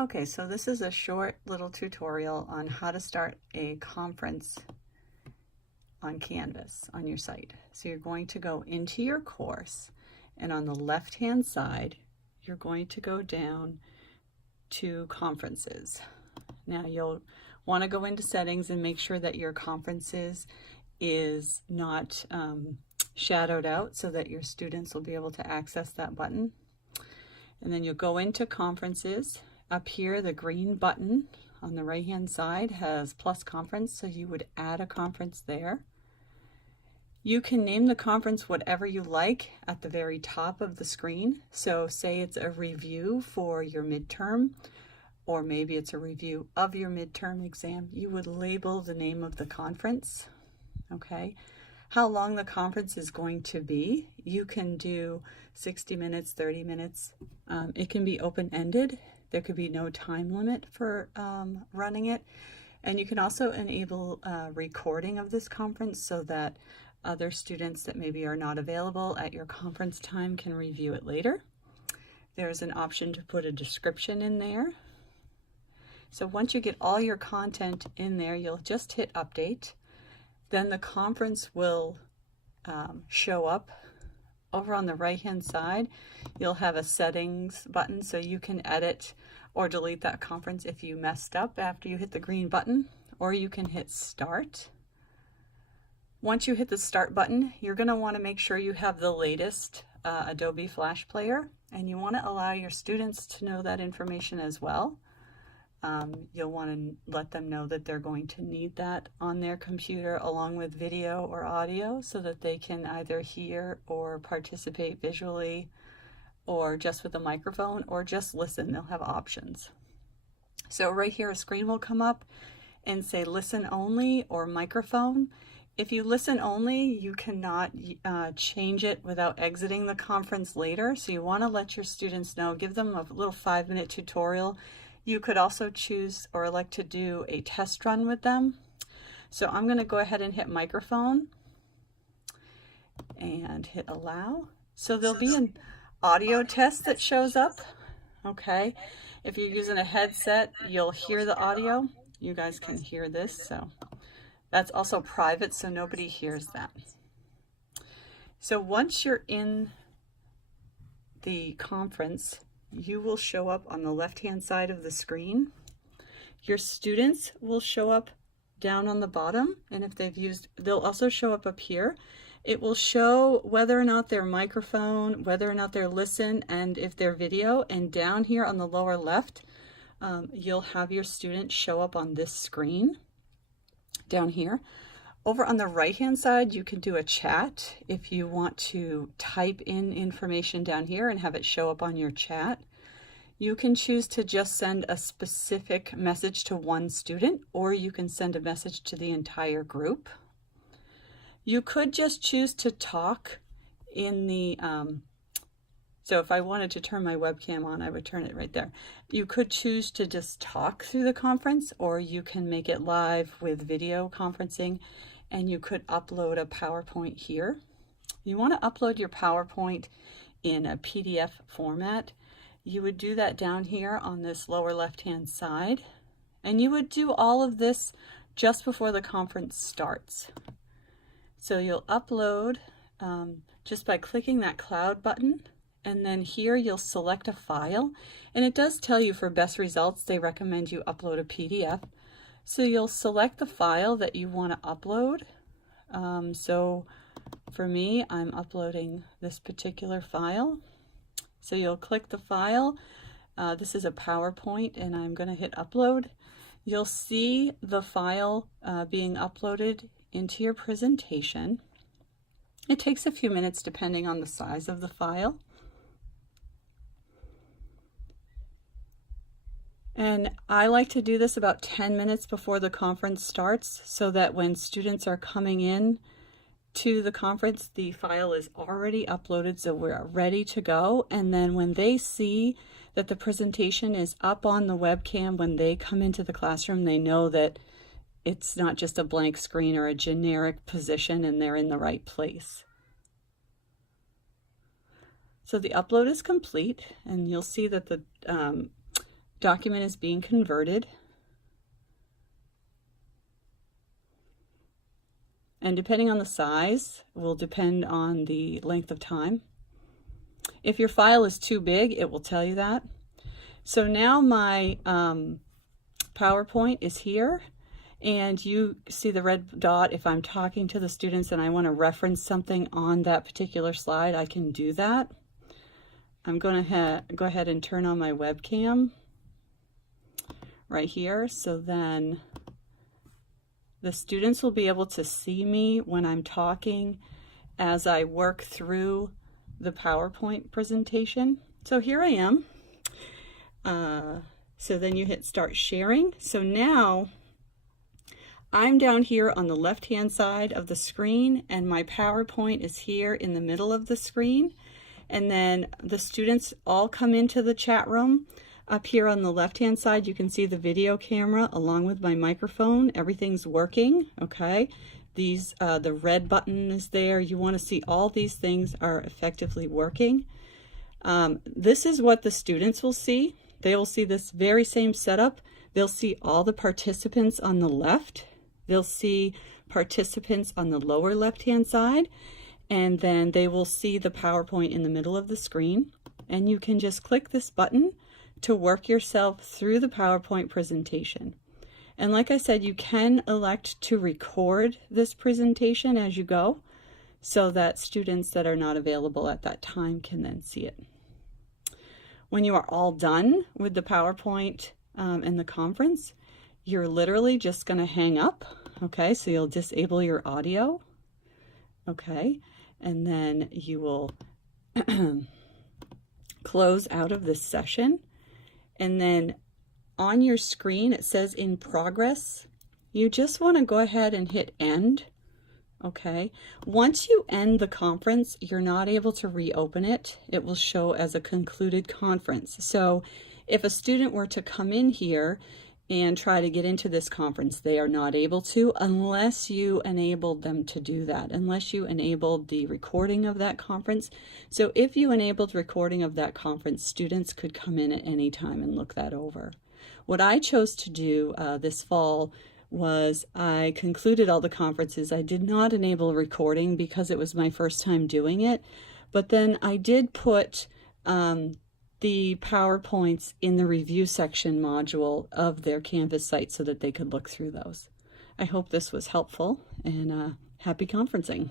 Okay, so this is a short little tutorial on how to start a conference on Canvas on your site. So you're going to go into your course, and on the left-hand side, you're going to go down to conferences. Now you'll want to go into settings and make sure that your conferences is not shadowed out so that your students will be able to access that button. And then you'll go into conferences. Up here, the green button on the right hand side has plus conference, so you would add a conference there. You can name the conference whatever you like at the very top of the screen. So say it's a review for your midterm, or maybe it's a review of your midterm exam. You would label the name of the conference, okay? How long the conference is going to be. You can do 60 minutes, 30 minutes. It can be open-ended. There could be no time limit for running it. And you can also enable recording of this conference so that other students that maybe are not available at your conference time can review it later. There's an option to put a description in there. So once you get all your content in there, you'll just hit update. Then the conference will show up. Over on the right hand side, you'll have a settings button, so you can edit or delete that conference if you messed up after you hit the green button, or you can hit start. Once you hit the start button, you're going to want to make sure you have the latest Adobe Flash Player, and you want to allow your students to know that information as well. You'll want to let them know that they're going to need that on their computer along with video or audio so that they can either hear or participate visually, or just with a microphone, or just listen. They'll have options. So right here a screen will come up and say listen only or microphone. If you listen only, you cannot change it without exiting the conference later. So you want to let your students know, give them a little 5-minute tutorial. You could also choose or elect to do a test run with them. So I'm going to go ahead and hit microphone and hit allow. So there'll be an audio test that shows up. Okay, if you're using a headset, you'll hear the audio. You guys can hear this, so that's also private, so nobody hears that. So once you're in the conference, you will show up on the left-hand side of the screen. Your students will show up down on the bottom, and if they'll also show up here. It will show whether or not they're microphone, whether or not they're listen, and if they're video. And down here on the lower left, you'll have your students show up on this screen down here. Over on the right-hand side, you can do a chat if you want to type in information down here and have it show up on your chat. You can choose to just send a specific message to one student, or you can send a message to the entire group. You could just choose to talk in the, so if I wanted to turn my webcam on, I would turn it right there. You could choose to just talk through the conference, or you can make it live with video conferencing, and you could upload a PowerPoint here. You want to upload your PowerPoint in a PDF format. You would do that down here on this lower left-hand side, and you would do all of this just before the conference starts. So you'll upload just by clicking that cloud button, and then here you'll select a file, and it does tell you for best results they recommend you upload a PDF. So you'll select the file that you want to upload. So for me, I'm uploading this particular file. So you'll click the file. This is a PowerPoint, and I'm going to hit upload. You'll see the file being uploaded into your presentation. It takes a few minutes depending on the size of the file. And I like to do this about 10 minutes before the conference starts, so that when students are coming in to the conference, the file is already uploaded, so we're ready to go. And then when they see that the presentation is up on the webcam, when they come into the classroom, they know that it's not just a blank screen or a generic position, and they're in the right place. So the upload is complete, and you'll see that the Document is being converted. And depending on the size, will depend on the length of time. If your file is too big, it will tell you that. So now my PowerPoint is here, and you see the red dot. If I'm talking to the students and I want to reference something on that particular slide, I can do that. I'm going to go ahead and turn on my webcam right here, so then the students will be able to see me when I'm talking as I work through the PowerPoint presentation. So here I am. So then you hit start sharing. So now I'm down here on the left-hand side of the screen, and my PowerPoint is here in the middle of the screen. And then the students all come into the chat room. Up here on the left-hand side, you can see the video camera along with my microphone. Everything's working, okay? These, the red button is there. You want to see all these things are effectively working. This is what the students will see. They will see this very same setup. They'll see all the participants on the left. They'll see participants on the lower left-hand side. And then they will see the PowerPoint in the middle of the screen. And you can just click this button to work yourself through the PowerPoint presentation. And like I said, you can elect to record this presentation as you go, so that students that are not available at that time can then see it. When you are all done with the PowerPoint and the conference, you're literally just going to hang up. Okay, so you'll disable your audio. Okay, and then you will close out of this session. And then on your screen, it says in progress. You just want to go ahead and hit end. Okay. Once you end the conference, you're not able to reopen it. It will show as a concluded conference. So if a student were to come in here and try to get into this conference, they are not able to unless you enabled them to do that, unless you enabled the recording of that conference. So if you enabled recording of that conference, students could come in at any time and look that over. What I chose to do this fall was I concluded all the conferences. I did not enable recording because it was my first time doing it, but then I did put the PowerPoints in the review section module of their Canvas site so that they could look through those. I hope this was helpful, and happy conferencing.